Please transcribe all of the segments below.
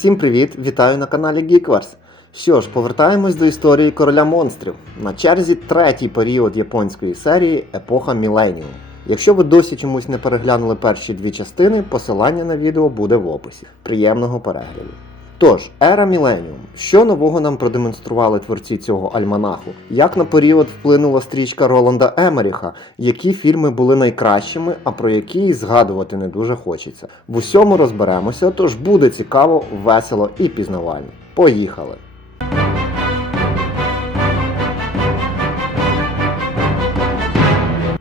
Всім привіт! Вітаю на каналі Geekverse. Що ж, повертаємось до історії короля монстрів. На черзі третій період японської серії епоха Міленіум. Якщо ви досі чомусь не переглянули перші дві частини, посилання на відео буде в описі. Приємного перегляду. Тож, ера Міленіум. Що нового нам продемонстрували творці цього альманаху? Як на період вплинула стрічка Роланда Емеріха, які фільми були найкращими, а про які й згадувати не дуже хочеться. В усьому розберемося, тож буде цікаво, весело і пізнавально. Поїхали!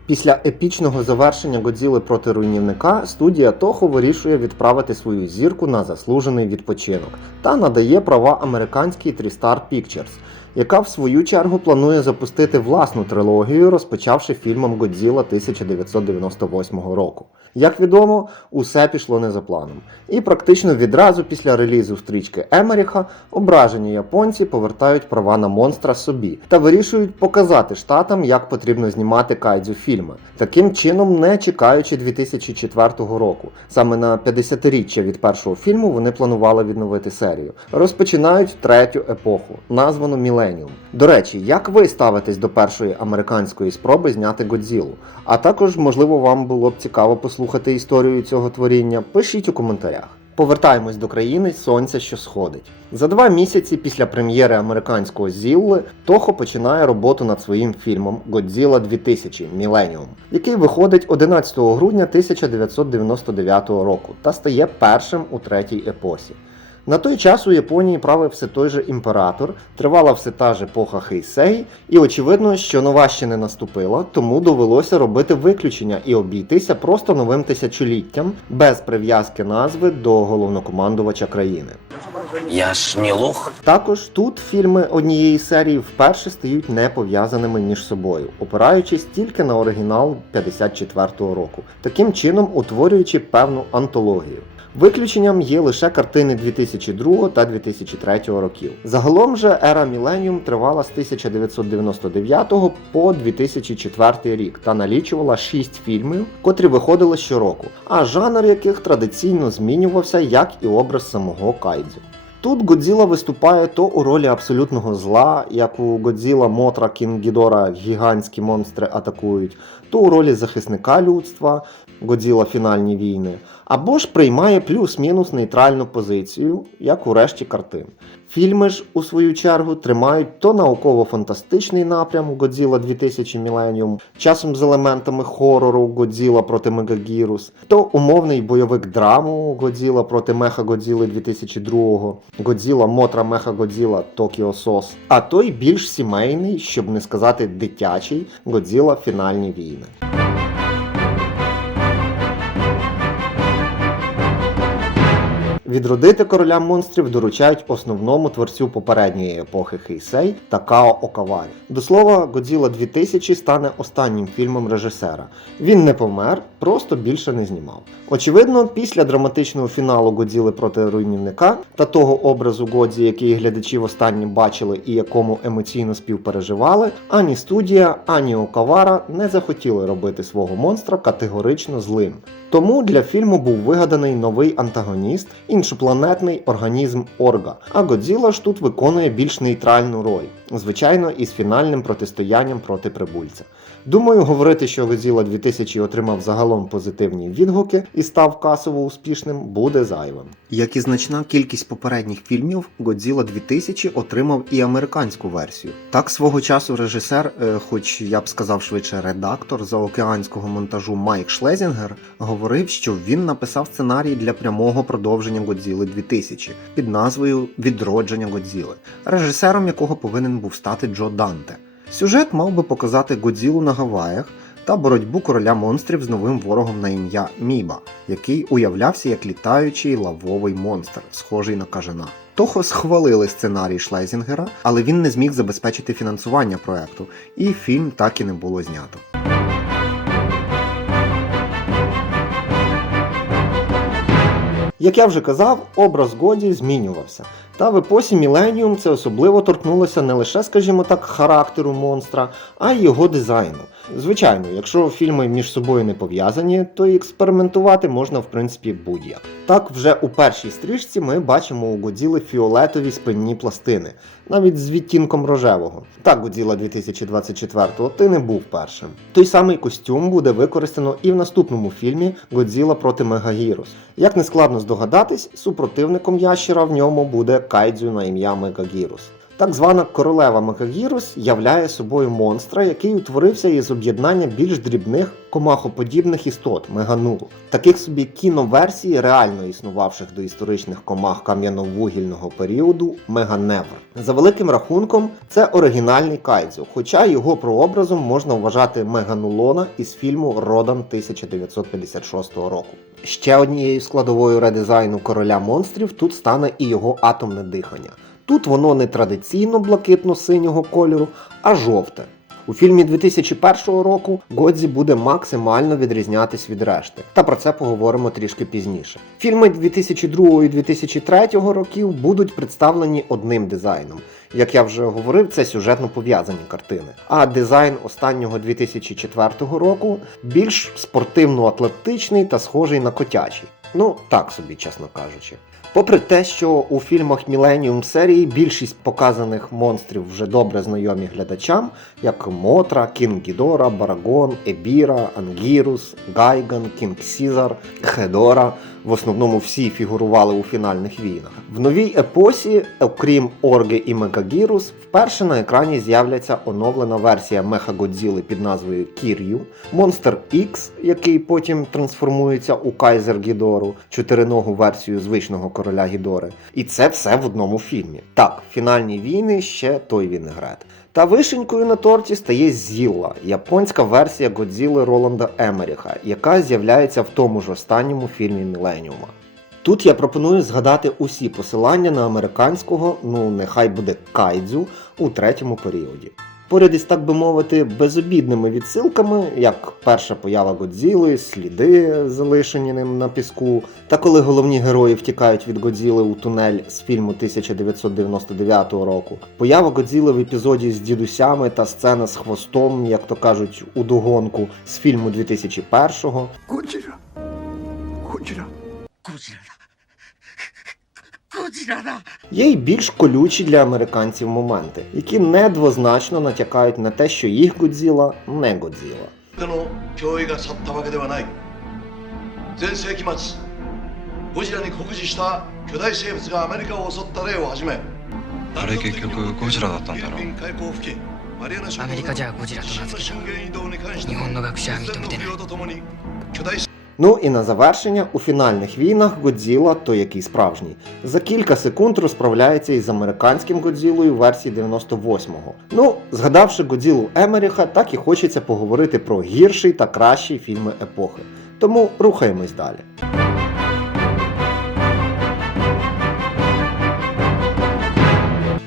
Після епічного завершення Годзіли проти руйнівника студія Toho вирішує відправити свою зірку на заслужений відпочинок та надає права американській TriStar Pictures, яка в свою чергу планує запустити власну трилогію, розпочавши фільмом Годзіла 1998 року. Як відомо, усе пішло не за планом. І практично відразу після релізу стрічки Емеріха ображені японці повертають права на монстра собі та вирішують показати штатам, як потрібно знімати кайдзю фільми, таким чином не чекаючи 2004 року. Саме на 50-річчя від першого фільму вони планували відновити серію. Розпочинають третю епоху, названу Міленіум. До речі, як ви ставитесь до першої американської спроби зняти Годзілу? А також, можливо, вам було б цікаво послухати історію цього творіння? Пишіть у коментарях. Повертаємось до країни Сонця, що сходить. За два місяці після прем'єри американського Зілли Тохо починає роботу над своїм фільмом Годзіла 2000 Міленіум, який виходить 11 грудня 1999 року та стає першим у третій епосі. На той час у Японії правив все той же імператор, тривала все та ж епоха Хейсей, і очевидно, що нова ще не наступила, тому довелося робити виключення і обійтися просто новим тисячоліттям без прив'язки назви до головнокомандувача країни. Я ж не лох. Також тут фільми однієї серії вперше стають не пов'язаними між собою, опираючись тільки на оригінал 54-го року, таким чином утворюючи певну антологію. Виключенням є лише картини 2002 та 2003 років. Загалом же ера Міленіум тривала з 1999 по 2004 рік та налічувала 6 фільмів, котрі виходили щороку, а жанр яких традиційно змінювався, як і образ самого Кайдзю. Тут Годзіла виступає то у ролі абсолютного зла, як у Годзіла Мотра Кінгідора гігантські монстри атакують, то у ролі захисника людства Годзіла Фінальні війни, або ж приймає плюс-мінус нейтральну позицію, як у решті картин. Фільми ж, у свою чергу, тримають то науково-фантастичний напрям Годзіла 2000 Millennium, часом з елементами хорору Годзіла проти Мегагірус, то умовний бойовик драму Годзіла проти Меха Годзіли 2002, Годзіла Мотра Меха Годзіла Токіо Сос, а то й більш сімейний, щоб не сказати дитячий Годзіла Фінальні війни. ചെയ്യുന്നത് Відродити короля монстрів доручають основному творцю попередньої епохи Хейсей Такао Окаварі. До слова, Годзіла 2000 стане останнім фільмом режисера. Він не помер, просто більше не знімав. Очевидно, після драматичного фіналу Годзіли проти руйнівника та того образу Годзі, який глядачі востаннє бачили і якому емоційно співпереживали, ані студія, ані Окавара не захотіли робити свого монстра категорично злим. Тому для фільму був вигаданий новий антагоніст, іншопланетний організм Орга. А Годзіла ж тут виконує більш нейтральну роль, звичайно, із фінальним протистоянням проти прибульця. Думаю, говорити, що Годзіла 2000 отримав загалом позитивні відгуки і став касово успішним, буде зайвим. Як і значна кількість попередніх фільмів, Годзіла 2000 отримав і американську версію. Так свого часу режисер, е, хоч я б сказав швидше редактор заокеанського монтажу Майк Шлезінгер, говорив, що він написав сценарій для прямого продовження Годзіли 2000 під назвою Відродження Годзіли, режисером якого повинен був стати Джо Данте. Сюжет мав би показати Годзілу на Гаваях та боротьбу короля монстрів з новим ворогом на ім'я Міба, який уявлявся як літаючий лавовий монстр, схожий на кажана. Того схвалили сценарій Шлезінгера, але він не зміг забезпечити фінансування проекту, і фільм так і не було знято. Як я вже казав, образ Годі змінювався. Та в епосі Міленіум це особливо торкнулося не лише, скажімо так, характеру монстра, а й його дизайну. Звичайно, якщо фільми між собою не пов'язані, то і експериментувати можна в принципі будь-як. Так, вже у першій стрічці ми бачимо у Годзіли фіолетові спинні пластини, навіть з відтінком рожевого. Так, Годзіла 2024-го ти не був першим. Той самий костюм буде використано і в наступному фільмі Годзіла проти Мегагірус. Як не складно здогадатись, супротивником ящера в ньому буде кайдзю на ім'я Мегагірус. Так звана королева Мегагірус являє собою монстра, який утворився із об'єднання більш дрібних комахоподібних істот меганул, таких собі кіноверсій реально існувавших до історичних комах кам'яновугільного періоду меганевр. За великим рахунком, це оригінальний кайдзю, хоча його прообразом можна вважати меганулона із фільму Родан 1956 року. Ще однією складовою редизайну короля монстрів тут стане і його атомне дихання. Тут воно не традиційно блакитно-синього кольору, а жовте. У фільмі 2001 року Годзі буде максимально відрізнятись від решти. Та про це поговоримо трішки пізніше. Фільми 2002 і 2003 років будуть представлені одним дизайном. Як я вже говорив, це сюжетно пов'язані картини. А дизайн останнього 2004 року більш спортивно-атлетичний та схожий на котячий. Ну, так собі, чесно кажучи. Попри те, що у фільмах Міленіум серії більшість показаних монстрів вже добре знайомі глядачам, як Мотра, Кінг Гідора, Барагон, Ебіра, Ангірус, Гайган, Кінг Сізар, Хедора. В основному всі фігурували у фінальних війнах. В новій епосі, окрім Орги і Мегагірус, вперше на екрані з'являться оновлена версія Мехагодзіли під назвою Кір'ю, Монстр X, який потім трансформується у Кайзер Гідору, чотириногу версію звичного короля Гідори. І це все в одному фільмі. Так, фінальні війни ще той він вінегрет. Та вишенькою на торті стає Зілла, японська версія Годзіли Роланда Емеріха, яка з'являється в тому ж останньому фільмі Міленіума. Тут я пропоную згадати усі посилання на американського, ну нехай буде кайдзю у третьому періоді. Поряд із, так би мовити, безобідними відсилками, як перша поява Годзіли, сліди, залишені ним на піску, та коли головні герої втікають від Годзіли у тунель з фільму 1999 року, поява Годзіли в епізоді з дідусями та сцена з хвостом, як то кажуть, у догонку з фільму 2001-го, ゴジラだ。Є й більш колючі для американців моменти, які недвозначно натякають на те, що їх Годзіла не Годзіла. での脅威が去ったわけではない前世紀末ゴジラに酷似した巨大生物がアメリカを襲った例をはじめあれ結局ゴジラだったんだろフィリピン海溝付近マリアナ諸島アメリカじゃゴジラと名付けた地震の震源移動に関して日本の学者は認めてない突然の不良とともに巨大 Ну і на завершення у фінальних війнах Годзіла, той який справжній, за кілька секунд розправляється із американським Годзілою версії 98-го. Ну, згадавши Годзілу Емеріха, так і хочеться поговорити про гірший та кращий фільми епохи. Тому рухаємось далі.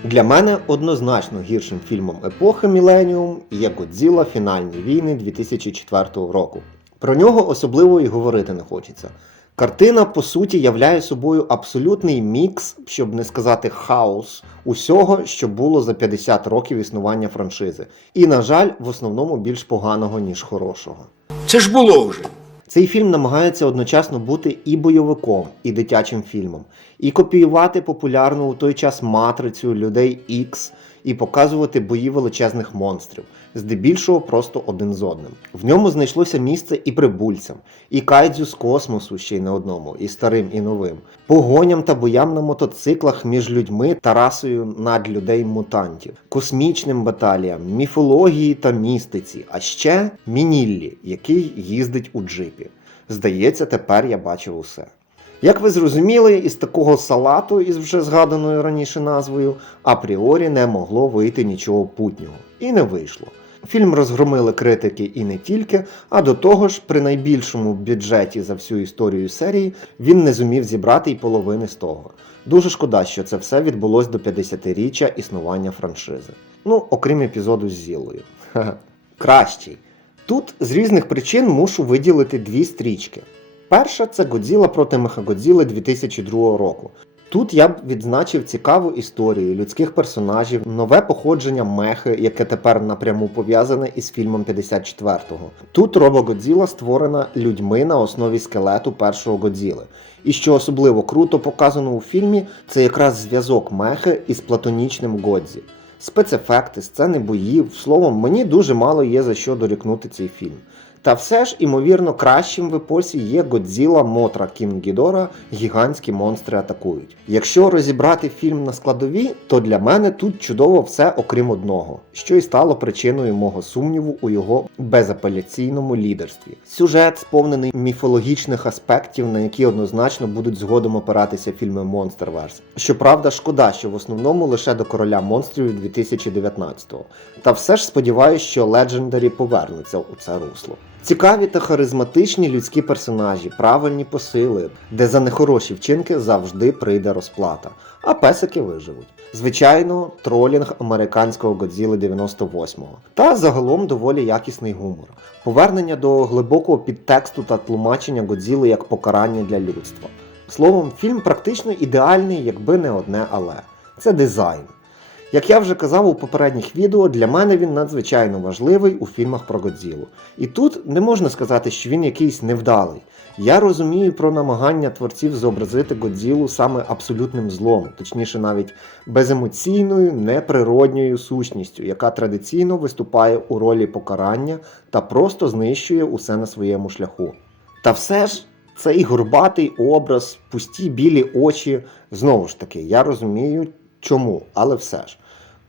Для мене однозначно гіршим фільмом епохи Міленіум є Годзіла Фінальні війни 2004 року. Про нього особливо і говорити не хочеться. Картина, по суті, являє собою абсолютний мікс, щоб не сказати хаос, усього, що було за 50 років існування франшизи. І, на жаль, в основному більш поганого, ніж хорошого. Це ж було вже. Цей фільм намагається одночасно бути і бойовиком, і дитячим фільмом, і копіювати популярну у той час матрицю людей X, і показувати бої величезних монстрів, здебільшого просто один з одним. В ньому знайшлося місце і прибульцям, і кайдзю з космосу ще й не одному, і старим, і новим, погоням та боям на мотоциклах між людьми та расою надлюдей мутантів, космічним баталіям, міфології та містиці, а ще Мініллі, який їздить у джипі. Здається, тепер я бачив усе. Як ви зрозуміли, із такого салату, із вже згаданою раніше назвою, апріорі не могло вийти нічого путнього. І не вийшло. Фільм розгромили критики і не тільки, а до того ж, при найбільшому бюджеті за всю історію серії він не зумів зібрати й половини з того. Дуже шкода, що це все відбулось до 50-річчя існування франшизи. Ну, окрім епізоду з Зілою. Кращий. Тут з різних причин мушу виділити дві стрічки. Перша це Годзіла проти Мехагодзіли 2002 року. Тут я б відзначив цікаву історію людських персонажів, нове походження мехи, яке тепер напряму пов'язане із фільмом 54-го. Тут Робо-Годзіла створена людьми на основі скелету першого Годзіли. І що особливо круто показано у фільмі, це якраз зв'язок мехи із платонічним Годзі. Спецефекти, сцени боїв, словом, мені дуже мало є за що дорікнути цей фільм. Та все ж, імовірно, кращим в епосі є Годзіла Мотра Кінгідора Гігантські монстри атакують. Якщо розібрати фільм на складові, то для мене тут чудово все окрім одного, що і стало причиною мого сумніву у його безапеляційному лідерстві. Сюжет сповнений міфологічних аспектів, на які однозначно будуть згодом опиратися фільми Monsterverse. Щоправда, шкода, що в основному лише до короля монстрів 2019-го. Та все ж сподіваюся, що Legendary повернуться у це русло. Цікаві та харизматичні людські персонажі, правильні посили, де за нехороші вчинки завжди прийде розплата, а песики виживуть. Звичайно, тролінг американського Годзіли 98-го. Та загалом доволі якісний гумор. Повернення до глибокого підтексту та тлумачення Годзіли як покарання для людства. Словом, фільм практично ідеальний, якби не одне але. Це дизайн. Як я вже казав у попередніх відео, для мене він надзвичайно важливий у фільмах про Годзілу. І тут не можна сказати, що він якийсь невдалий. Я розумію про намагання творців зобразити Годзілу саме абсолютним злом, точніше навіть беземоційною, неприродньою сущністю, яка традиційно виступає у ролі покарання та просто знищує усе на своєму шляху. Та все ж цей горбатий образ, пусті білі очі, знову ж таки, я розумію чому, але все ж.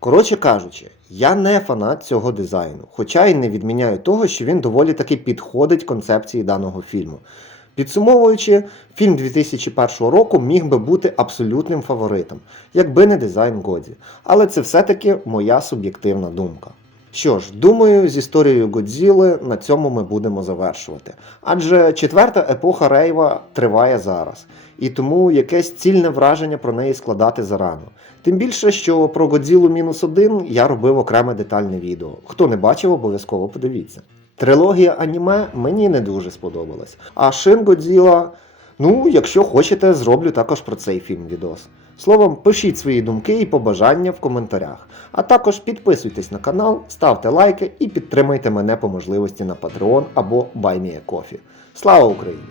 Коротше кажучи, я не фанат цього дизайну, хоча й не відміняю того, що він доволі таки підходить концепції даного фільму. Підсумовуючи, фільм 2001 року міг би бути абсолютним фаворитом, якби не дизайн Годзі. Але це все-таки моя суб'єктивна думка. Що ж, думаю, з історією Годзіли на цьому ми будемо завершувати. Адже четверта епоха Рейва триває зараз, і тому якесь цільне враження про неї складати зарано. Тим більше, що про Годзілу мінус один я робив окреме детальне відео. Хто не бачив, обов'язково подивіться. Трилогія аніме мені не дуже сподобалась. А Шин Годзіла, ну, якщо хочете, зроблю також про цей фільм відос. Словом, пишіть свої думки і побажання в коментарях. А також підписуйтесь на канал, ставте лайки і підтримайте мене по можливості на Patreon або BuyMeACoffee. Слава Україні!